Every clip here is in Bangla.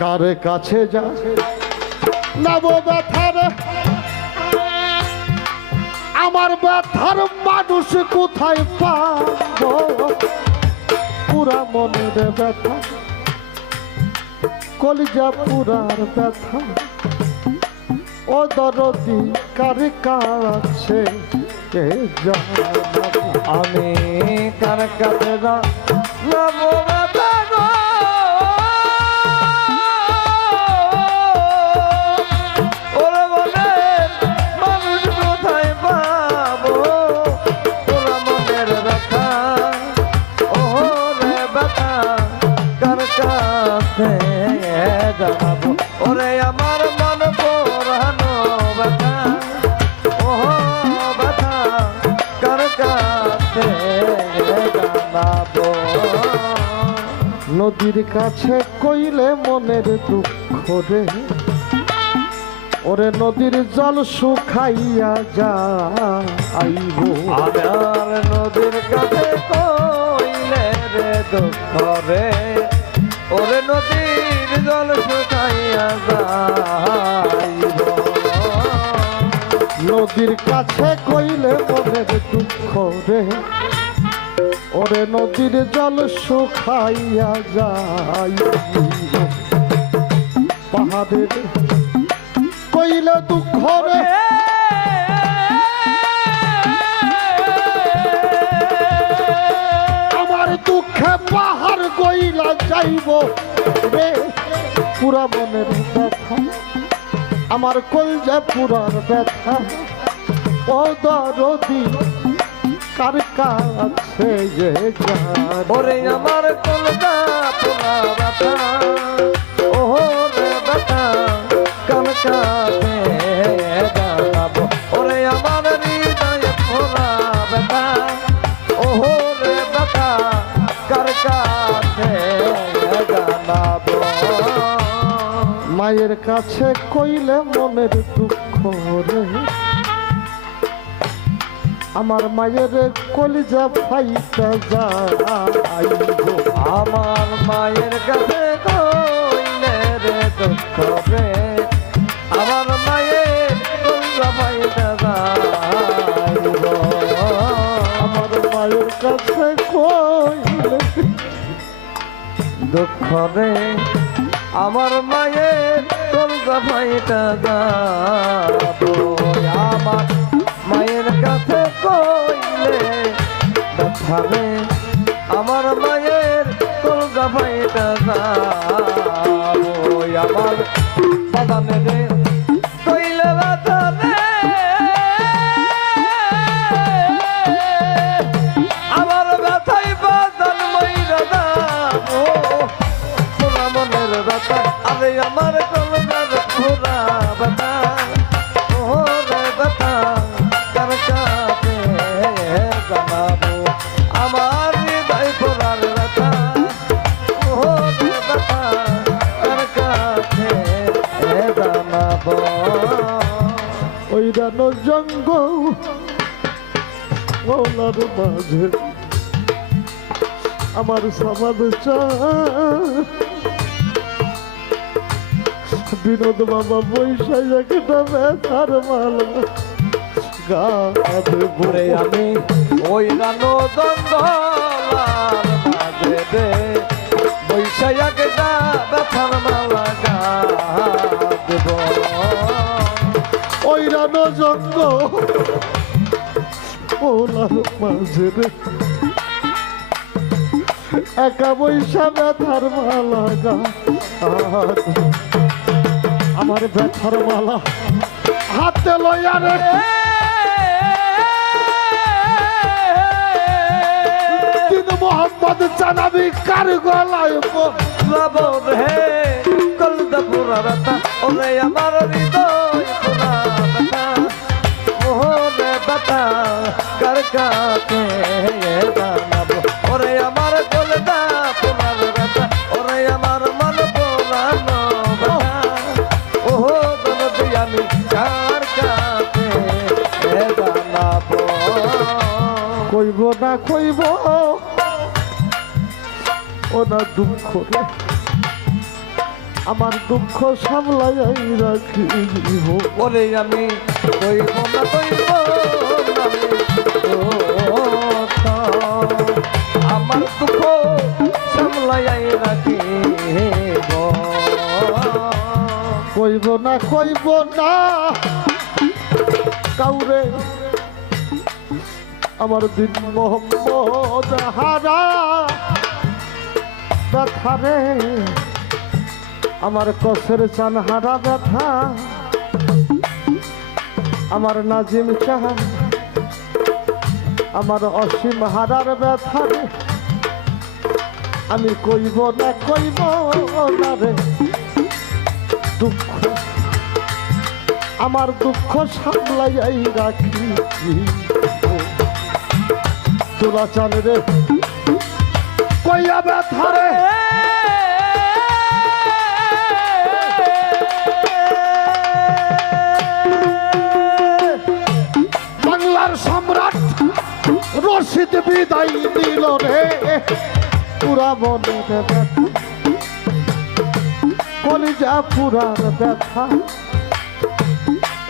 কার কাছে যা নাবো ব্যথার আমার ব্যথার মানুষ কোথায় পাবো পুরা মনের ব্যথা কলিজা পুরার ব্যথা ও দরদি কার কাছে জানাবো আমি কার কাছে যাবো ব্যথা গো ওরে মনের মানুষ কোথায় পাবো ওরা মনের ব্যথা ওরে ব্যথা কার কাছে জানাবো ওরে আমার মন পোড়ানো ব্যথা ও ব্যথা কার কাছে জানাবো নদীর কাছে কইলে মনের দুঃখ রে ওরে নদীর জল শুকাইয়া যাইব আমার নদীর কাছে কইলে রে দুঃখ রে ওরে নদীর জল শুকাইয়া যাইব নদীর কাছে কইলে মনের দুঃখ রে ওরে নদীর জল শুকাইয়া যাইব পাহাড়ের কইলে দুঃখ রে আমার দুঃখে পাহাড় কইলা যাইব রে পুরা মনের ব্যথা আমার কলজা পুরার ব্যথা ও দরদি কার কাছে যে ওরে আমার কলকা পোড়া ব্যথা ওরে ব্যথা কার কাছে জানাবো ওরে আমার হৃদয় পোড়া ব্যথা ওরে ব্যথা কার কাছে জানাবো মায়ের কাছে কইলে মনের দুঃখ রে আমার মায়ের কলিজা ফাইটা যাইব আমার মায়ের কাছে কইলে রে দুঃখ রে আমার মায়ের কলিজা ফাইটা যাইব আমার মায়ের কাছে কইলে দুঃখ রে আমার মায়ের কলিজা ফাইটা যাবো আমার মায়ের কাছে কইলে ব্যথা রে আমার মায়ের কলিজা ফাইটা যাবো আমার বাদানে রে কইলে ব্যথা রে আমার ব্যথাই বাদান মইরা যাবো পুরা মনের ব্যথা আরে আমার কলজার পুরা ব্যথা ওরে ব্যথা কার কাছে জানাবো আমার হৃদয় পুরার ব্যথা ওরে ব্যথা কার কাছে জানাবো ওই রান জঙ্গল ওলার মাঝে আমার সমাজ বিনোদ বাবা বৈশাখ একটা ব্যথার মালা গাধে ঘুরে আমি ওই রানো জঙ্গলার মাঝে দে বৈশাখ একটা ব্যথার মালা গাঁথব ওই রান জঙ্গল ওলার মাঝে রে একা বৈশা ব্যথার মালা গা আমার ব্যথার মালা হাতে লইয়া রে কিন্তু মোহাম্মদ জানাবি কার গলায় লবণ হে কলদা পুরা ব্যথা ওরে আমার হৃদয় পুরা ব্যথা মোহনে ব্যথা কার কাছে জানাবো ওরে আমার কলদা পুরা ব্যথা ওরে আমার মন পুরানো ব্যথা ওহো দনদি আমি কার কাছে জানাবো কইব না কইব ও না দুঃখ রে আমার দুঃখ সামলাই রাখিব। ওরে আমি কইব না আমার দুঃখ সামলাই রাখিব। কইব না কাউরে আমার দিন মোহাম্মদ হারা ব্যথা রে, আমার কসের চান হারা ব্যথা, আমার নাজিম চাহান আমার অসীম হারার ব্যথা রে, আমি কইব না রে দুঃখ, আমার দুঃখ সামলাই রাখি। তোলা চান রে কইয়া ব্যথা রে, বাংলার সম্রাট রশিদ বিদায় নিল রে, পুরা মনের ব্যথা কলিজা পুরার ব্যথা,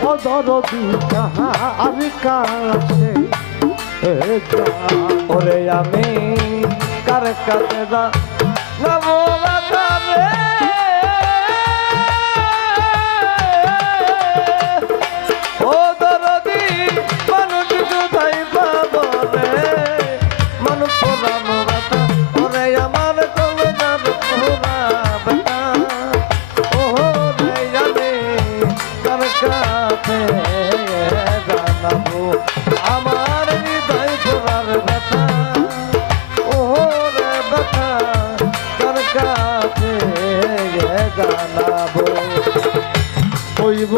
অদরদি যাহার কাছে ওরে আমি কার কাছে যাব ব্যথা রে, ও দরদি মানুষ কোথায় পাবো রে, মানুষ পোড়ানো ব্যথা, ওরে আমার কলজার পোড়া ব্যথা, ও রে আমি কার কাছে জানাবো আমার হৃদয় পোড়ার ব্যথা, ও রে ব্যথা কার কাছে জানাবো। কইব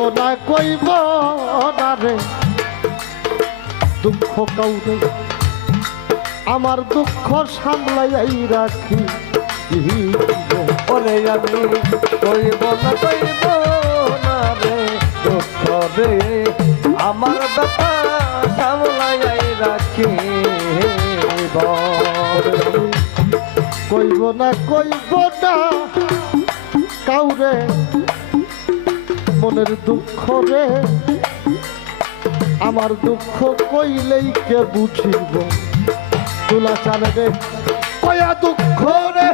না রে দুঃখ কাউরে, আমার দুঃখ সামলাই রাখি। ওরে আমি কইব না রে দুঃখ রে, আমার ব্যথা সামলাই রাখি। কইব না কাউরে মনের দুঃখ রে, আমার দুঃখ কইলেই কে বুঝিব। তোলা চান রে কয়া দুঃখ রে,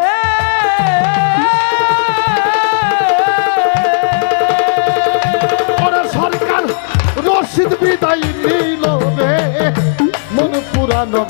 সরকার রশিদ বিদায় নিল রে, মন পুরানো